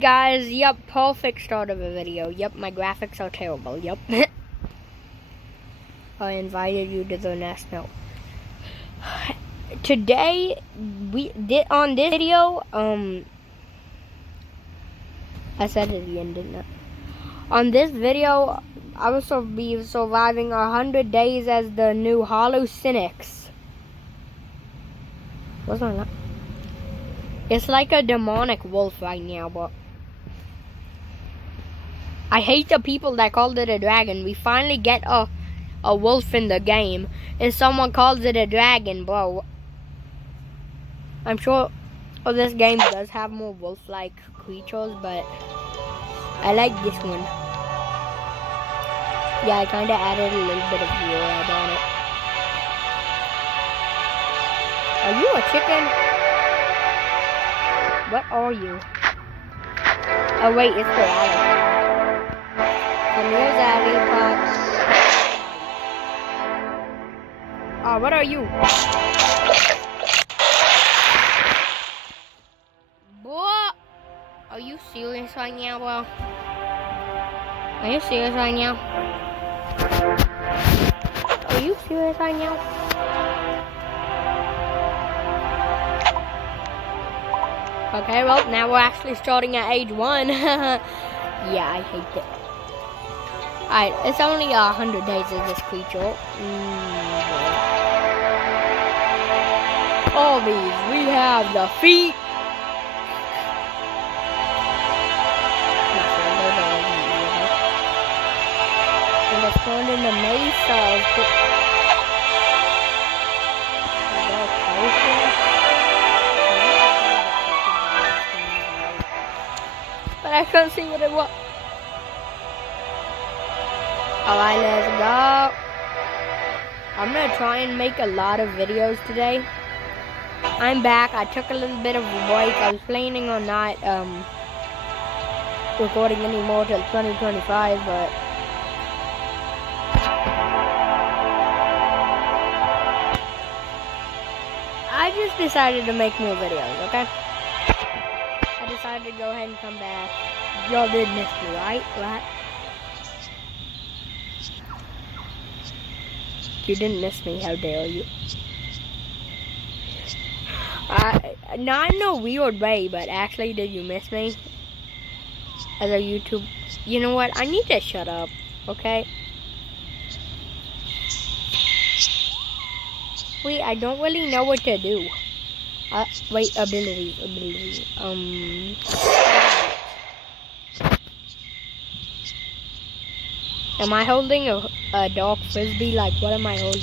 Guys, yep, perfect start of a video. Yep, my graphics are terrible. Yep. I invited you to the nest now. Today, we did on this video, I said it again, didn't I? On this video, I will be surviving 100 days as the new hallucinix. What's on that? It's like a demonic wolf right now, but I hate the people that called it a dragon. We finally get a wolf in the game, and someone calls it a dragon, bro. I'm sure this game does have more wolf-like creatures, but I like this one. Yeah, I kind of added a little bit of wood on it. Are you a chicken? What are you? Oh wait, it's the alley. Come here, Zaddy Pot. Oh, what are you? What? Are you serious right now, bro? Are you serious right now? Are you serious right now? Okay, well, now we're actually starting at age 1. Yeah, I hate it. Alright, it's only 100 days of this creature. All these, we have the feet. And it's found in the mesa. But I can't see what it was. Alright, let's go. I'm gonna try and make a lot of videos today. I'm back. I took a little bit of a break. I was planning on not recording anymore till 2025, but I just decided to make more videos, okay? I decided to go ahead and come back. Y'all did miss me, right? Right? You didn't miss me, how dare you? Not in a weird way, but actually, did you miss me? As a YouTube... You know what? I need to shut up, okay? Wait, I don't really know what to do. Wait, abilities. Am I holding a dog frisbee? Like, what am I holding?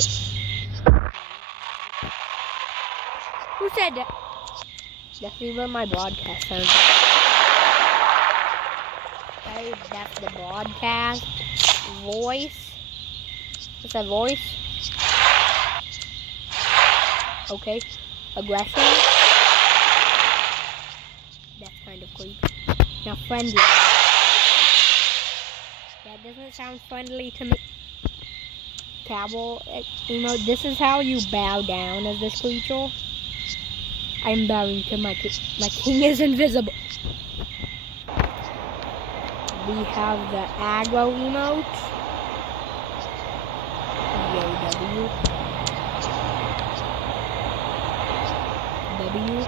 Who said that? That's even my broadcast sounds. Okay, that's the broadcast voice. What's that voice? Okay, aggression. That's kind of creepy. Now friendly. That doesn't sound friendly to me. Cowboy emote. This is how you bow down as this creature. I'm bowing to my king is invisible. We have the aggro emote. W.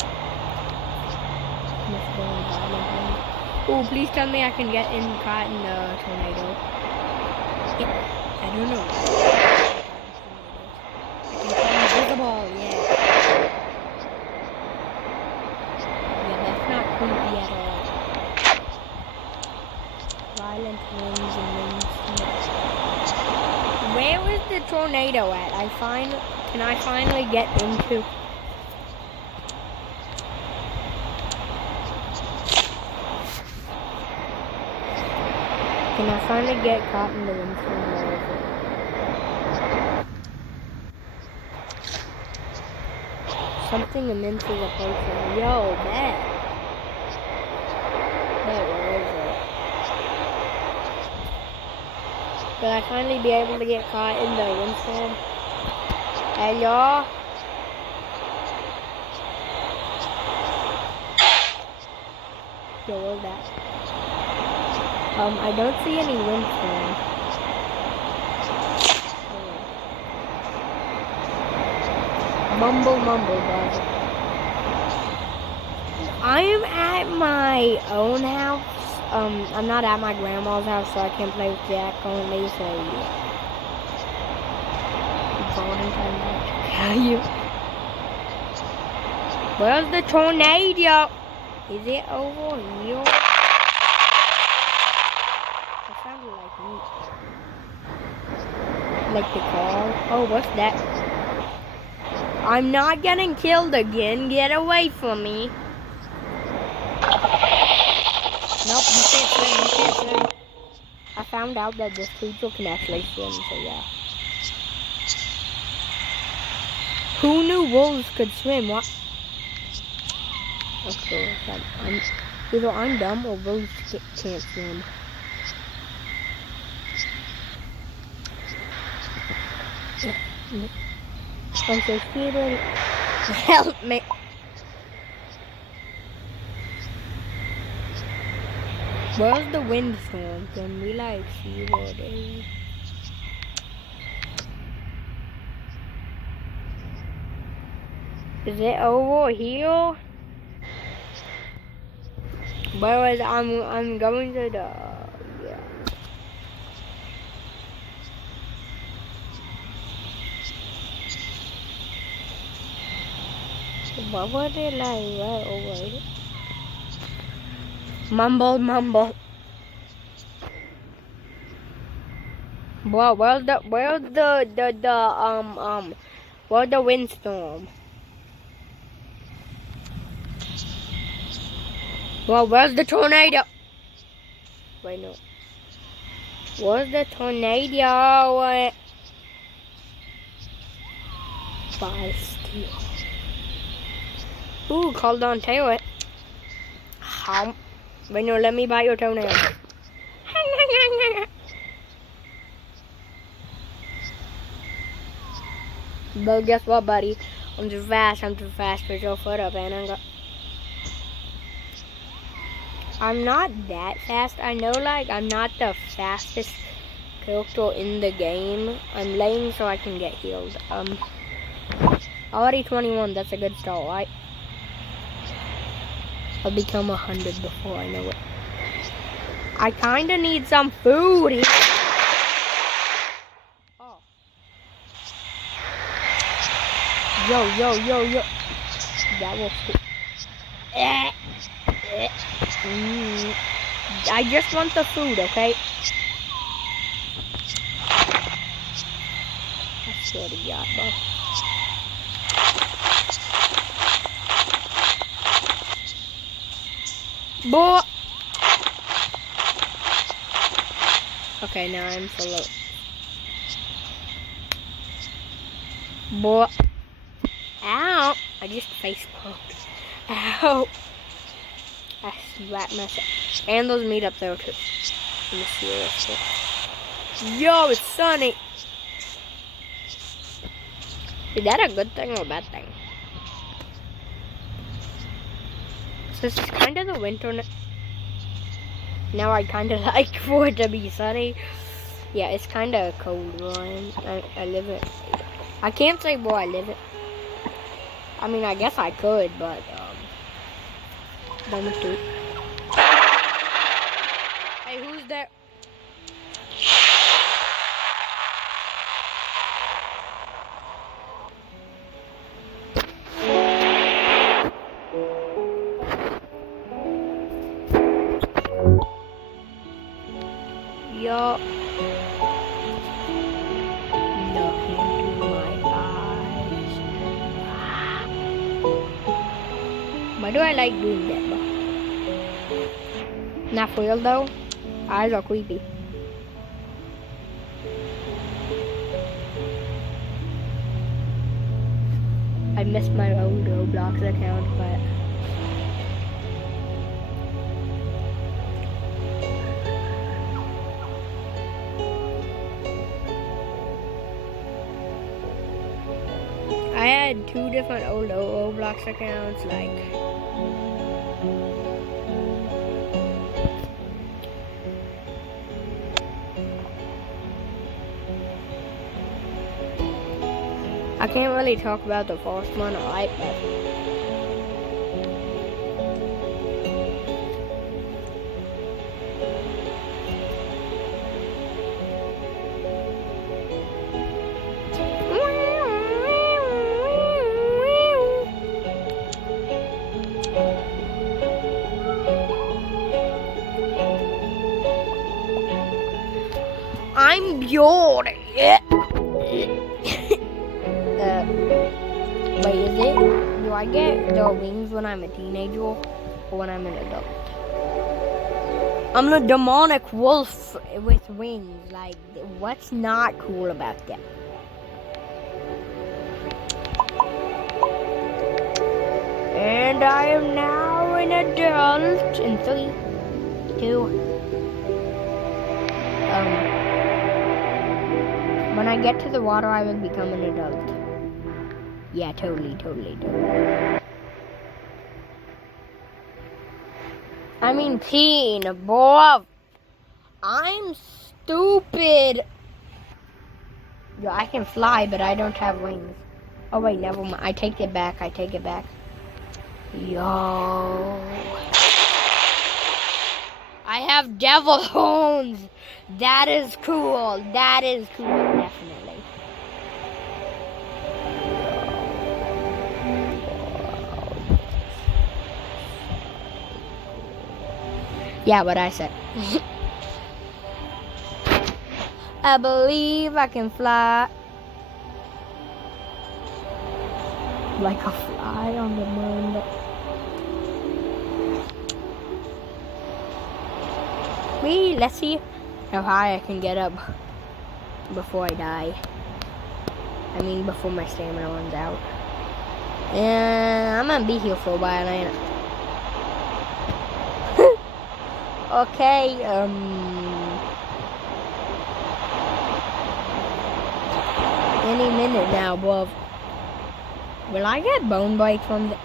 Oh, please tell me I can get caught in the tornado. I don't know. I can become invisible, yeah. Yeah, that's not creepy at all. Violent winds and winds. Where is the tornado at? Can I finally get into... Can I finally get caught in the windstorm? Something immense is approaching. Yo, man. Where is it? Will I finally be able to get caught in the windstorm? Hey, y'all. Yo, what's that? I don't see any windstorm. Mumble, guys. I'm at my own house. I'm not at my grandma's house, so I can't play with Jack currently, so yeah. Tell you. Where's the tornado? Is it over here? That sounded like me. Like the car. Oh, what's that? I'm not getting killed again. Get away from me. Nope, you can't swim. You can't swim. I found out that this creature can actually swim, so yeah. Who knew wolves could swim? What? Okay, either I'm dumb or wolves can't swim. I'm so scared. Help me. Where's the windstorm? Can we like see what it is? Is it over here? Whereas I'm going to the yeah. What was it like right over here? Mumble. Well, where's the windstorm? Well, where's the tornado? Wait, no. Where's the tornado? Bye, steel. Ooh, called on to it. Wait, no, let me bite your toenail. But guess what, buddy? I'm too fast for your foot up, and I'm not that fast. I know, like, I'm not the fastest character in the game. I'm laying so I can get healed. Already 21, that's a good start, right? I'll become 100 before I know it. I kinda need some food here. Oh. Yo. That was cool. I just want the food, okay? I swear to God, bro. Boy. Okay, now I'm full of. Boy. Ow! I just face pumped. Ow! I slapped myself. And those meat up there too. Let me see what's it. Yo, it's sunny! Is that a good thing or a bad thing? So this is kind of the winter. Now I kind of like for it to be sunny. Yeah, it's kind of cold where I live it. I can't say where I live it. I mean, I guess I could, but don't do it. Hey, who's there? Yo. Look into my eyes. Why do I like doing that, bro? Not for real though. Eyes are creepy. I missed my own Roblox account, but I had 2 different old Roblox accounts, like I can't really talk about the first one, alright? I'm bored. Wait, is it? Do I get the wings when I'm a teenager or when I'm an adult? I'm a demonic wolf with wings. Like, what's not cool about that? And I am now an adult. In 3, 2. When I get to the water, I will become an adult. Yeah, totally. I mean, teen, boy. I'm stupid. Yo, I can fly, but I don't have wings. Oh, wait, never mind. I take it back. Yo. I have devil horns. That is cool. Definitely. Yeah, what I said. I believe I can fly like a fly on the moon. Let's see how high I can get up before I die. I mean, before my stamina runs out. And I'm gonna be here for a while, ain't I? Okay, any minute now, bro. Will I get bone breaks from the... I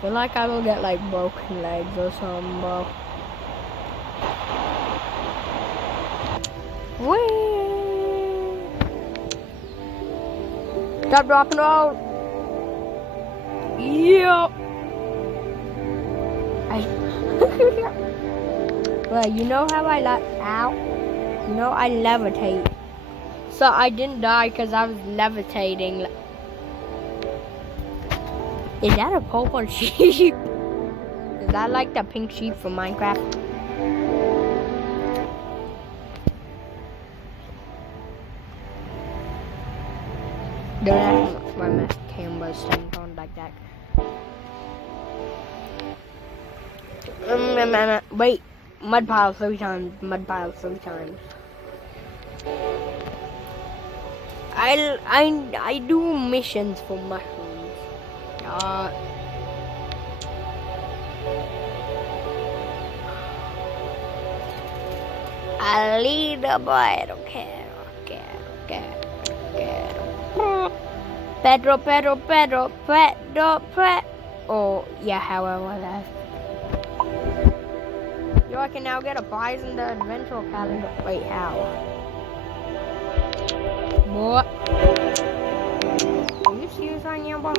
feel like I will get like broken legs or something, bro. Whee! Stop dropping out. Yep. Well, you know how I You know I levitate. So I didn't die because I was levitating. Is that a purple sheep? Is that like the pink sheep from Minecraft? Don't ask why my camera's staying on like that. Wait, mud pile 3 times. I do missions for mushrooms. I lead a boy. Okay. Pedro. Oh, yeah, however that. Yo, I can now get a prize in the adventure calendar. Wait, how? What? Are you serious right now, bro?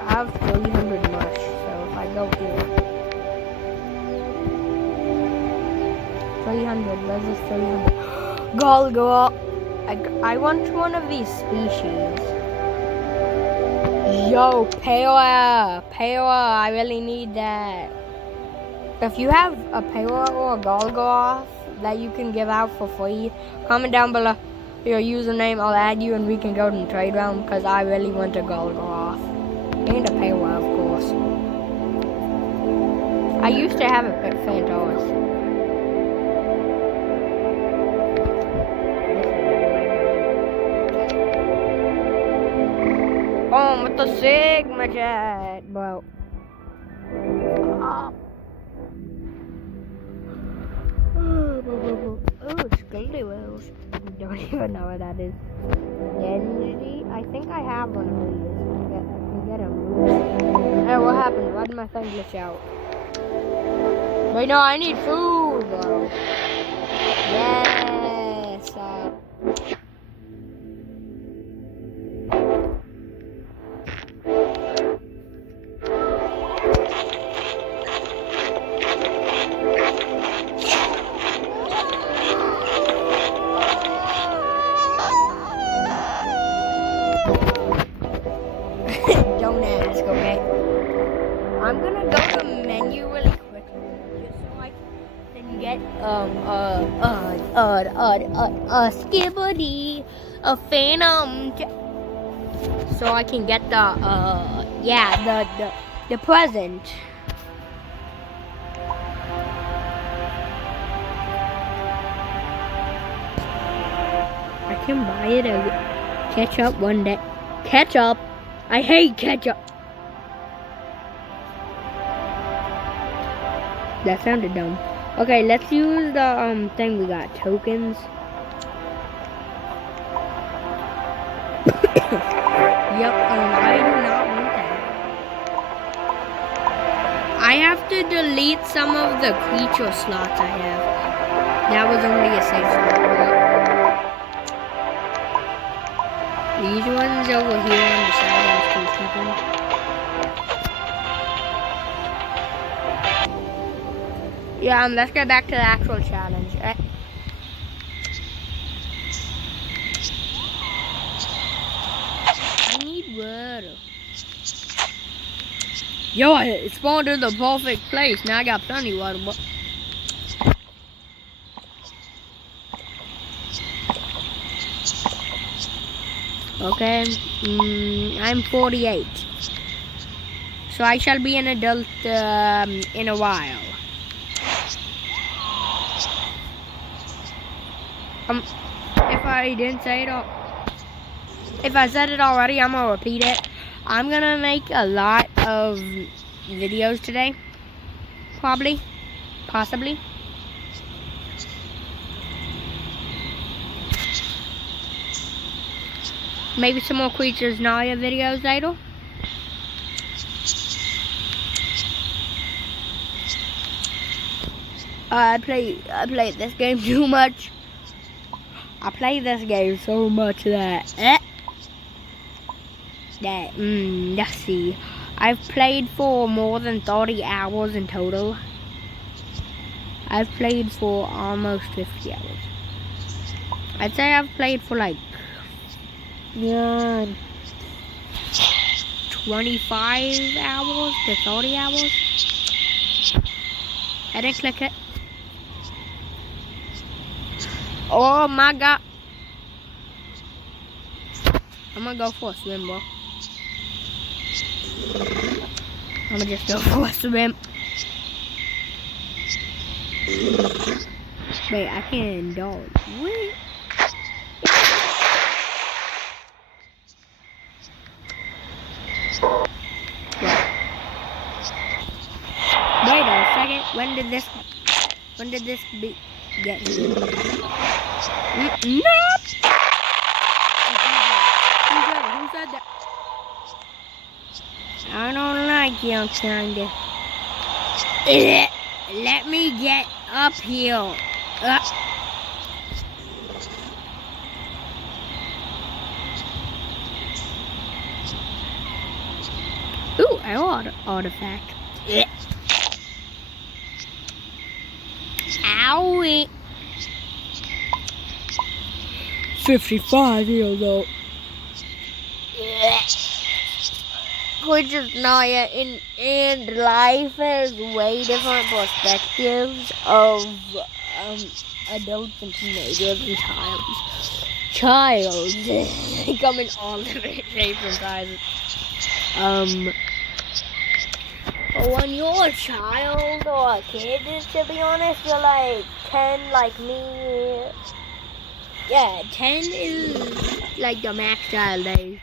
I have 300 mush, so if I go here. 300, where's this 300? Golgo! I want one of these species. Yo, Payola, I really need that. If you have a Payola or a Golgoth that you can give out for free, comment down below your username, I'll add you and we can go to the trade round because I really want a Golgoth. And a Payola, of course. I used to have a Phantos. Oh, with the Sigma jet, bro. Oh, Skelly Wheels. Don't even know what that is. Energy? I think I have one of these. I can get them. Hey, what happened? Why did my thing glitch out? Wait, no, I need food, bro. don't ask, okay? I'm gonna go to menu really quickly, just so I can get a skibbity, a phantom, so I can get the present. I can buy it a ketchup one day. Ketchup. I hate ketchup. That sounded dumb. Okay, let's use the thing we got. Tokens. Yep, I do not want that. I have to delete some of the creature slots I have. That was only a safe slot. These ones over here on the side I'm still keeping. Yeah, let's get back to the actual challenge. I need water. Yo, it spawned in the perfect place. Now I got plenty of water, but... Okay, I'm 48. So I shall be an adult in a while. If I didn't say it all, if I said it already, I'm gonna repeat it. I'm gonna make a lot of videos today. Probably. Possibly. Maybe some more Creatures Naya videos later. I play this game too much. I play this game so much that let's see. I've played for more than 30 hours in total. I've played for almost 50 hours. I'd say I've played for like 25 hours to 30 hours. I didn't click it. Oh my god. I'm gonna go for a swim, bro. I'm gonna just go for a swim. Wait, I can't dodge. Wait. Wait a second. When did this get here? No. Who said that? I don't like you, kinda. Let me get up here. Ooh, I want an artifact. Owie. 55 years old. Creatures Naya in life has way different perspectives of adults and teenagers and childs. They come in all different shapes and sizes. When you're a child or a kid, to be honest, you're like 10 like me. Yeah, 10 is like the max child age.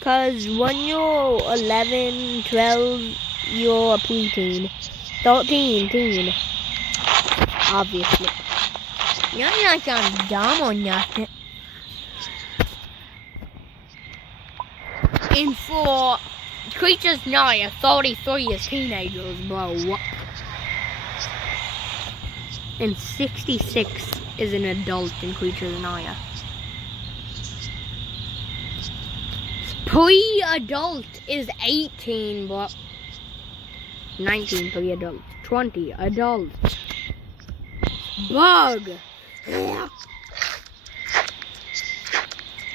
Cause when you're 11, 12, you're a preteen. 13, teen. Obviously. You're not like I'm dumb or nothing. And for Creatures Naya, 33 is teenagers, bro. And 66 is an adult in Creatures Naya. Pre-adult is 18, but 19 pre-adult, 20 adult. Bug!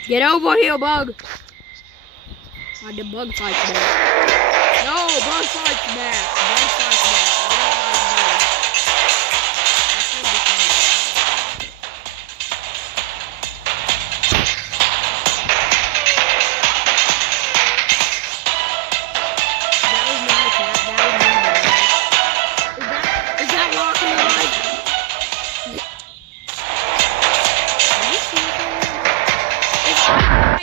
Get over here, bug! Oh, the bug fight's back. No, bug fight's back. Bug fight's back. I don't like bugs. That was not a cat. That was me. Is that walking alive?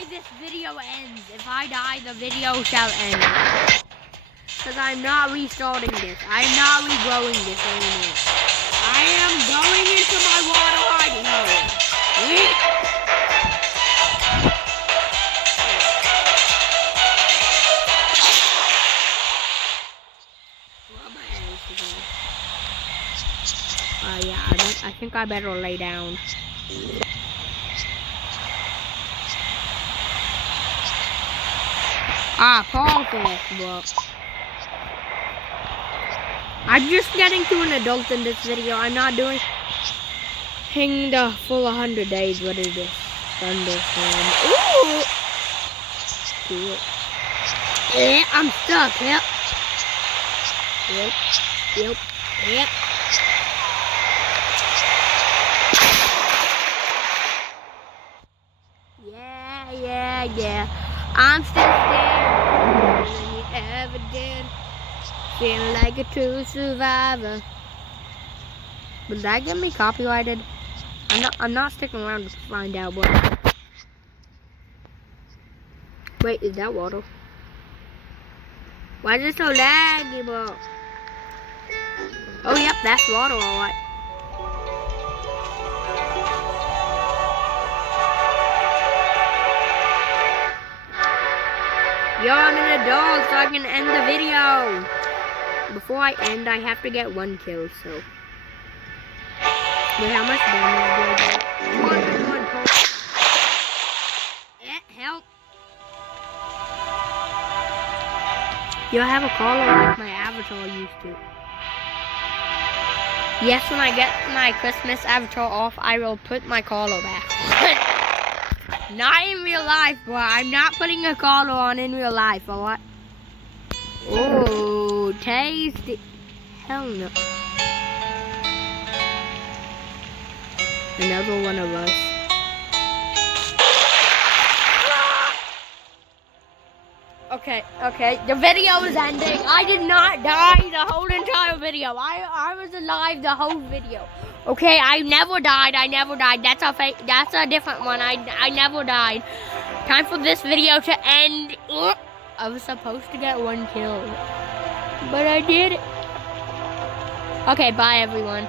This video ends. If I die, the video shall end. Because I'm not restarting this. I'm not regrowing this anymore. I am going into my water hiding hole. Yeah, I think I better lay down. Perfect, bro. I'm just getting to an adult in this video. I'm not doing the full 100 days. What is this? Thunderstorm. Ooh! Cool. Yeah, I'm stuck. Yep. Yeah. I'm still scared than you ever did. Feeling like a true survivor. Would that get me copyrighted? I'm not sticking around to find out what. Wait, is that water? Why is it so laggy, bro? Oh, yep, that's water, alright. Yo, I'm an adult, so I can end the video. Before I end, I have to get 1 kill, so. Wait, how much damage do I get? Come on. Help. Yo, I have a collar like my avatar used to. Yes, when I get my Christmas avatar off, I will put my collar back. Not in real life, bro. I'm not putting a collar on in real life, alright? Oh, tasty. Hell no. Another one of us. Okay. The video is ending. I did not die the whole entire video. I was alive the whole video. Okay, I never died. That's a fake. That's a different one. I never died. Time for this video to end. I was supposed to get 1 kill, but I did it. Okay, bye everyone.